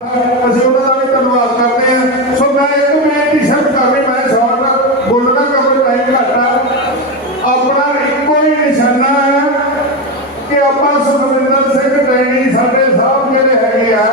ਅਸੀਂ ਉਹਨਾਂ ਦਾ ਵੀ ਧੰਨਵਾਦ ਕਰਦੇ ਹਾਂ। ਸੋ ਮੈਂ ਇੱਕ ਬੇਨਤੀ ਸਿਰਫ ਕਰਨੀ ਮੈਂ ਸ਼ਾਰਟ ਬੋਲਣਾ ਕੰਮ ਟਾਈਮ ਘੱਟ ਆਪਣਾ ਇੱਕੋ ਹੀ ਨਿਸ਼ਾਨਾ ਹੈ ਕਿ ਆਪਾਂ ਸੁਖਵਿੰਦਰ ਸਿੰਘ ਟੈਣੀ ਸਾਡੇ ਸਾਹਿਬ ਜਿਹੜੇ ਹੈਗੇ ਆ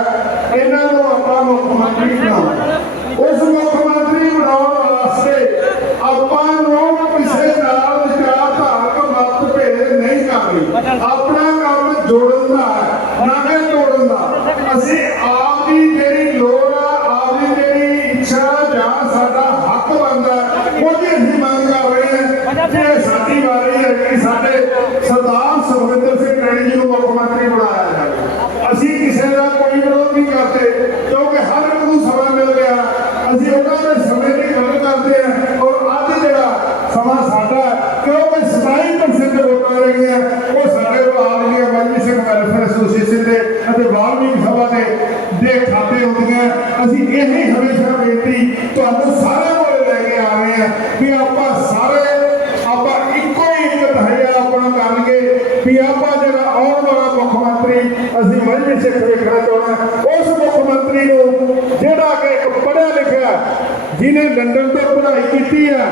ਇਹਨਾਂ ਨੂੰ ਆਪਾਂ ਮੁੱਖ ਮੰਤਰੀ ਬਣਾਉਣਾ ਉਸ ਮੁੱਖ ਮੰਤਰੀ ਬਣਾਉਣ ਵਾਸਤੇ ਆਪਾਂ ਨੂੰ ਕਿਸੇ ਨਾਲ ਵਿਚਾਰਧਾਰਕ ਮਤਭੇਦ ਨਹੀਂ ਕਰਨੀ। ਆਪਣਾ ਕੰਮ ਜੋੜਨ ਦਾ ਹੈ, ਨਾ ਕਿ ਤੋੜਨ ਦਾ। ਅਸੀਂ ਆਪ ਦੀ ਜਿਹੜੀ ਲੋੜ ਆ ਆਪ ਦੀ ਜਿਹੜੀ ਇੱਛਾ ਜਾਂ ਸਾਡਾ ਹੱਕ ਬਣਦਾ ਉਹਦੀ ਅਸੀਂ ਮੰਗ ਕਰ ਰਹੇ ਹਾਂ ਕਿ ਸਾਡੀ ਵਾਰੀ ਹੈ ਕਿ ਸਾਡੇ ਸਰਦਾਰ ਸੁਖਵਿੰਦਰ ਸਿੰਘ ਰੈਣੀ ਜੀ ਨੂੰ ਮੁੱਖ ਮੰਤਰੀ ਬਣਾਇਆ ਜਾਵੇ ਅਸੀਂ ਕਿਸੇ ਦਾ ਕੋਈ ਵਿਰੋਧ ਨਹੀਂ ਕਰਦੇ ਕਿਉਂਕਿ ਹਰ ਇੱਕ ਨੂੰ ਸਮਾਂ ਮਿਲ ਗਿਆ ਅਸੀਂ ਉਹਨਾਂ ਦੇ ਸਮੇਂ ਦੀ ਗੱਲ ਕਰਦੇ ਹਾਂ ਔਰ ਅੱਜ ਜਿਹੜਾ ਸਮਾਂ ਸਾਡਾ ਹੈ, ਕਿਉਂਕਿ 27% ਵੋਟਾਂ ਰਹੀਆਂ ਉਹ ਸਾਡੇ ਕੋਲ ਆ ਰਹੀਆਂ ਵਾਲੀ ਸਿੰਘ ਵੈਲਫੇਅਰ ਐਸੋਸੀਏਸ਼ਨ ਦੇ ਅਤੇ ਵਾਲਮੀਕ ਸਭਾ ਦੇ ਦੇ ਖਾਤੇ ਹੁੰਦੀਆਂ ਅਸੀਂ ਇਹੀ ਹਮੇਸ਼ਾ ਬੇਨਤੀ, ਤੁਹਾਨੂੰ ਸਾਰਿਆਂ ਕੋਲ ਲੈ ਕੇ ਆ ਰਹੇ ਹਾਂ ਵੀ ਆਪਾਂ ਸਾਰੇ, ਆਪਾਂ ਇੱਕੋ ਹੀ ਇੱਕ ਧੈर्य ਆਪਣਾ ਕਰਨਗੇ, ਵੀ ਆਪਾਂ ਜਿਹੜਾ ਆਉਣ ਵਾਲਾ ਮੁੱਖ ਮੰਤਰੀ ਅਸੀਂ ਵਜੇ ਸਿੱਖ ਵੇਖਣਾ ਚਾਹੁੰਦਾ ਉਸ ਮੁੱਖ ਮੰਤਰੀ ਨੂੰ ਜਿਹੜਾ ਕਿ ਇੱਕ ਪੜਿਆ ਲਿਖਿਆ ਜਿਨੇ ਲੰਡਨ ਤੋਂ ਪੜ੍ਹਾਈ ਕੀਤੀ ਹੈ,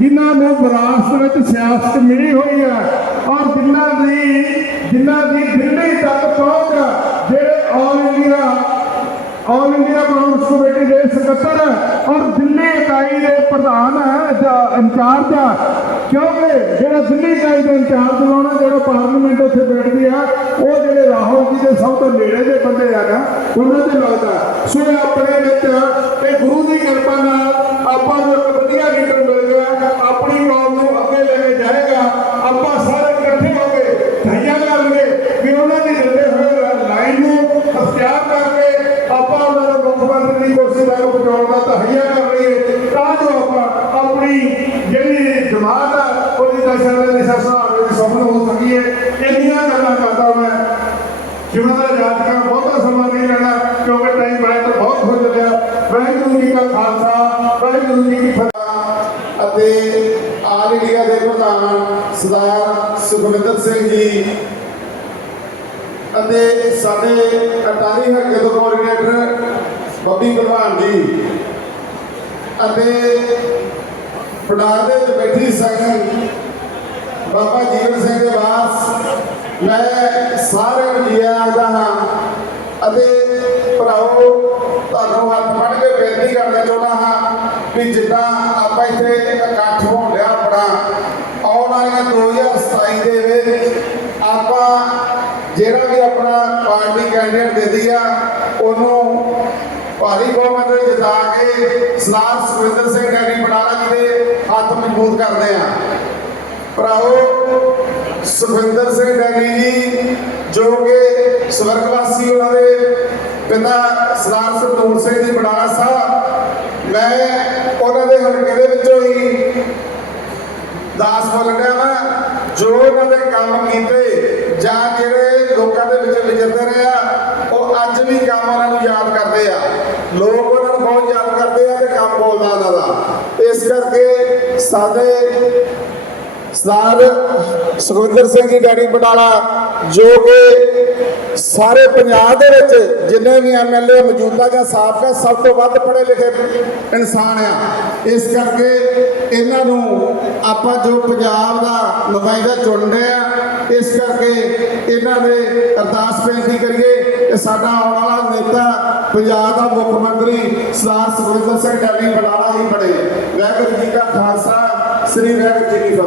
ਜਿਨ੍ਹਾਂ ਨੂੰ ਵਿਰਾਸਤ ਵਿੱਚ ਸਿਆਸਤ ਮਿਲੀ ਹੋਈ ਹੈ, ਔਰ ਜਿਨ੍ਹਾਂ ਦੀ ਜਿਨ੍ਹਾਂ ਦੀ ਦਿੱਲੀ ਤੱਕ ਪਹੁੰਚ ਹੈ, ਜਿਹੜੇ all India all India Congress committee ਦੇ ਸਕੱਤਰ ਔਰ ਦਿੱਲੀ ਇਕਾਈ ਦੇ ਪ੍ਰਧਾਨ ਹੈ ਇੰਚਾਰਜ ਆ, ਕਿਉਂਕਿ ਜਿਹੜਾ ਦਿੱਲੀ ਇਕਾਈ ਦਾ ਇੰਚਾਰਜ ਲਾਉਣਾ ਜਿਹੜਾ ਪਾਰਲੀਮੈਂਟ ਉੱਥੇ ਬੈਠਦੀ ਆ, ਉਹ ਜਿਹੜੇ ਰਾਹੁਲ ਜੀ ਦੇ ਸਭ ਤੋਂ ਨੇੜੇ ਦੇ ਬੰਦੇ ਆ ਨਾ, ਉਹਨਾਂ ਦੇ ਲੱਗਦਾ। ਸੋ ਆਪਣੇ ਵਿੱਚ ਇਹ ਗੁਰੂ ਦੀ ਕਿਰਪਾ ਨਾਲ ਜਿਵੇਂ ਦਾ ਯਾਦ ਕਰ ਬਹੁਤਾ ਸਮਾਂ ਨਹੀਂ ਲੈਣਾ ਕਿਉਂਕਿ ਟਾਈਮ ਮੈਂ ਤਾਂ ਬਹੁਤ ਹੋ ਚੱਲਿਆ ਵਾਹਿਗੁਰੂ ਜੀ ਕਾ ਖਾਲਸਾ, ਵਾਹਿਗੁਰੂ ਜੀ ਕੀ ਫਤਿਹ। ਅਤੇ ਆਲ ਇੰਡੀਆ ਦੇ ਪ੍ਰਧਾਨ ਸਰਦਾਰ ਸੁਖਵਿੰਦਰ ਸਿੰਘ ਜੀ ਅਤੇ ਸਾਡੇ ਅਟਾਰੀ ਹਲਕੇ ਤੋਂ ਕੋਆਰਡੀਨੇਟਰ ਬੱਬੀ ਪ੍ਰਧਾਨ ਜੀ ਅਤੇ ਪੜਾਰ ਦੇ ਵਿੱਚ ਬੈਠੀ ਸੰਗਤ ਬਾਬਾ ਜੀਵਨ ਸਿੰਘ ਦੇ ਵਾਰਸ ਮੈਂ ਸਾਰਿਆਂ ਨੂੰ ਜੀ ਆਖਦਾ ਹਾਂ ਅਤੇ ਭਰਾਓ, ਤੁਹਾਨੂੰ ਹੱਥ ਫੜ ਕੇ ਬੇਨਤੀ ਕਰਨਾ ਚਾਹੁੰਦਾ ਹਾਂ ਵੀ ਜਿੱਦਾਂ ਆਪਾਂ ਇੱਥੇ ਇਕੱਠ ਹੋਣ ਡਿਆ ਆਪਣਾ, ਆਉਣ ਵਾਲੀਆਂ 2027 ਦੇ ਵਿੱਚ ਆਪਾਂ ਜਿਹੜਾ ਵੀ ਆਪਣਾ ਪਾਰਟੀ ਕੈਂਡੀਡੇਟ ਦੇਦੀ ਆ, ਉਹਨੂੰ ਭਾਰੀ ਬਹੁਮਤ ਨਾਲ ਜਿਤਾ ਕੇ ਸਰਦਾਰ ਸੁਖਵਿੰਦਰ ਸਿੰਘ ਗੈਰੀ ਬਟਾਲਾ ਜੀ ਦੇ ਹੱਥ ਮਜ਼ਬੂਤ ਕਰਦੇ ਆ ਭਰਾਓ ਸੁਖਵਿੰਦਰ ਸਿੰਘ ਡੈਨੀ ਜੀ, ਜੋ ਕਿ ਸਵਰਗਵਾਸੀ ਉਹਨਾਂ ਦੇ ਪਿਤਾ ਸਰਦਾਰ ਸਰਦੂਰ ਸਿੰਘ ਜੀ ਬੜਾਲਾ ਸਾਹਿਬ, ਮੈਂ ਉਹਨਾਂ ਦੇ ਹਲਕੇ ਦੇ ਵਿੱਚੋਂ ਹੀ ਦਾਸ ਬੋਲਣਿਆ ਵਾ। ਜੋ ਉਹਨਾਂ ਦੇ ਕੰਮ ਕੀਤੇ ਜਾਂ ਜਿਹੜੇ ਲੋਕਾਂ ਦੇ ਵਿੱਚ ਵਿਚਰਦੇ ਰਹੇ ਆ, ਉਹ ਅੱਜ ਵੀ ਕੰਮ ਉਹਨਾਂ ਨੂੰ ਯਾਦ ਕਰਦੇ ਆ। ਲੋਕ ਉਹਨਾਂ ਨੂੰ ਬਹੁਤ ਯਾਦ ਕਰਦੇ ਆ ਤੇ ਕੰਮ ਬੋਲਦਾ ਉਹਨਾਂ ਦਾ। ਇਸ ਕਰਕੇ ਸਾਡੇ ਸਰਦਾਰ ਸੁਖਵਿੰਦਰ ਸਿੰਘ ਜੀ, ਡੈਡੀ ਬਟਾਲਾ ਜੋ ਕਿ ਸਾਰੇ ਪੰਜਾਬ ਦੇ ਵਿੱਚ ਜਿੰਨੇ ਵੀ ਐਮਐਲਏ ਮੌਜੂਦਾ ਜਾਂ ਸਾਬਕਾ ਸਭ ਤੋਂ ਵੱਧ ਪੜ੍ਹੇ ਲਿਖੇ ਇਨਸਾਨ ਆ। ਇਸ ਕਰਕੇ ਇਹਨਾਂ ਨੂੰ ਆਪਾਂ ਜੋ ਪੰਜਾਬ ਦਾ ਨੁਮਾਇੰਦਾ ਚੁਣਦੇ ਆ, ਇਸ ਕਰਕੇ ਇਹਨਾਂ ਦੇ ਅਰਦਾਸ ਬੇਨਤੀ ਕਰੀਏ ਕਿ ਸਾਡਾ ਆਉਣ ਵਾਲਾ ਨੇਤਾ ਪੰਜਾਬ ਦਾ ਮੁੱਖ ਮੰਤਰੀ ਸਰਦਾਰ ਸੁਖਵਿੰਦਰ ਸਿੰਘ, ਡੈਡੀ ਬਟਾਲਾ ਹੀ ਬਣੇ। ਵਾਹਿਗੁਰੂ ਜੀ ਕਾ ਖਾਲਸਾ, ਸ੍ਰੀ ਵਾਹਿਗੁਰੂ ਜੀ ਕੀ ਫਤਿਹ।